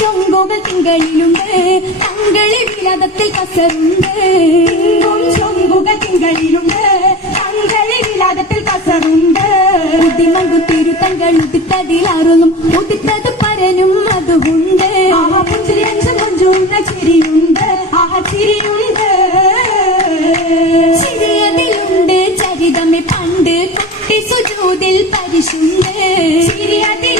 തിങ്കളിലുണ്ട്. തങ്കളി വിനോദത്തിൽ കസറുണ്ട്. ചൊങ്കുക തിങ്കളിലുണ്ട്. തങ്കളി വിലാദത്തിൽ കസറുണ്ട്. ഉദിമങ്കുത്തിരു തങ്കൾ ഉദിത്തതിലാറുന്നും ഉദിത്തത് പരനും അതുകൊണ്ട്. ആ പുഞ്ചിരി അഞ്ചു കൊഞ്ചുന്ന ചിരിയുണ്ട്. ആ ചിരിയുണ്ട്. ചിരിയതിലുണ്ട്. ചരിതമേ പണ്ട്. കുട്ടി സുജൂതിൽ പരിശുണ്ട്. ചിരിയതിലുണ്ട്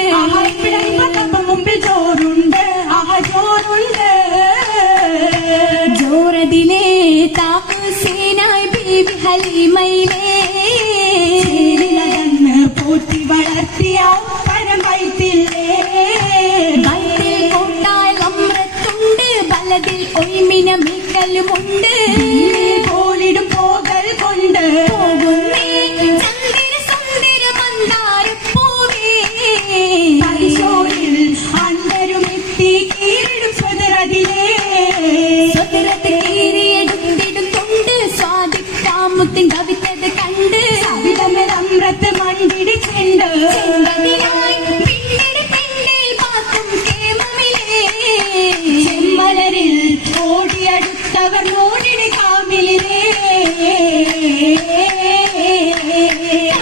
താപസേനായി ബീബി ഹലീമയിലേ. ചേരിലകന്ന് പോറ്റി വളർത്തിയ പരം വൈത്തില്ലേ കോട്ടാൽ അമ്രത്തുണ്ട് ബലതിൽ ഒയ്മിന മീക്കലുമുണ്ട്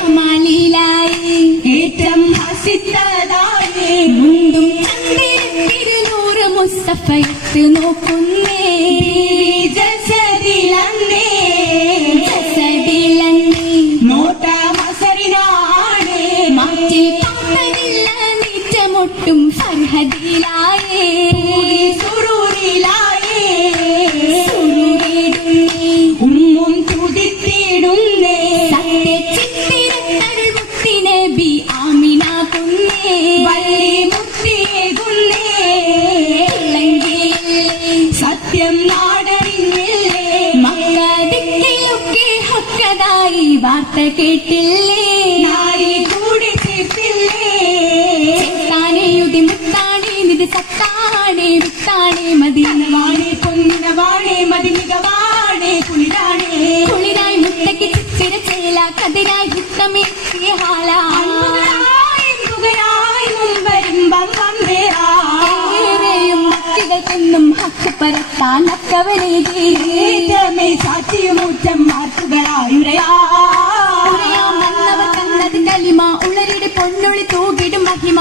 കമാലിലായി ഏറ്റം ഹസിത്തതായി മുണ്ടും തിരുനൂറ് മുസ്തഫയത്ത് നോക്കുന്നേ. ജസദിലന്നേ. ജസദിലന്നേ. നോട്ട മസറിനാണ് മാറ്റിൽ പാപ്പനില്ല നീറ്റമൊട്ടും ഫർഹദിലായേ. മുത്തിനബി ആമിന കുന്നേ വള്ളി മുത്തിയേകുന്നേ ഇളങ്കിയില്ലേ സത്യം നാടറിഞ്ഞില്ലേ? മക്കളൊക്കെ ഹക്കതായി വാർത്ത കേട്ടില്ലേ? നാരി കൂടി ചേർത്തില്ലേ? ചെത്താനെ യുതി മുത്താണേ നിത് സത്താണേ വിത്താണേ മതി. വാണേ പൊന്നിനവാണേ മതിമികവാണേ കുളിരാണേ കുളിരായി മുത്തയ്ക്ക് ചിത്തിര ചേല കതിരായി ഹിത്തമേ ഹാല. അക്കവനേകി ഏറ്റമേ സാക്ഷിയുമൂറ്റം വന്നവർ കന്നത് കലിമ ഉളരിടെ പൊന്നൊളി തൂകിടും മഹിമ.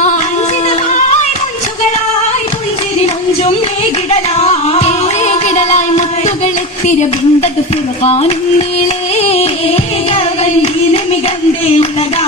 കിടലായി മുത്തുകൾ എത്തിര ബിന്ദത് ഫുർഖാനും നീളേ മികന്തേ ഉലകാകെ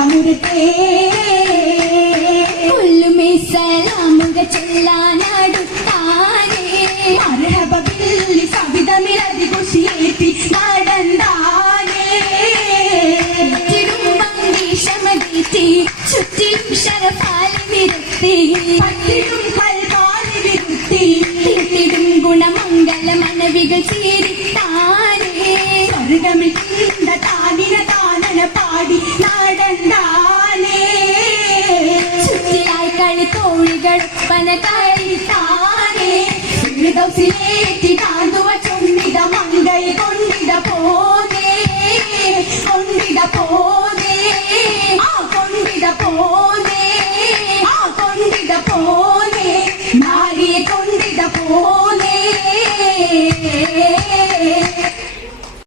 സലാമുരത്തേ കൊല്ലുമേ സലാമുക ചൊല്ലാനടുത്താനേ മരഹബ ബില്ലി സവിതമിരതി കുശിയേറ്റി നടന്താനേ ചുറ്റിലും ഭംഗീഷമതീറ്റി ചുറ്റിലും ശരഫാലി നിരത്തി പത്തിടും കൽവാരി വിരുത്തി. തിരുത്തിടും ഗുണമംഗല മനവികൾ ചീരിത്താനേ സ്വർഗമിൽ തോഴികൾ പന കഴിത്താനേ ഫിർദൗസിലേറ്റി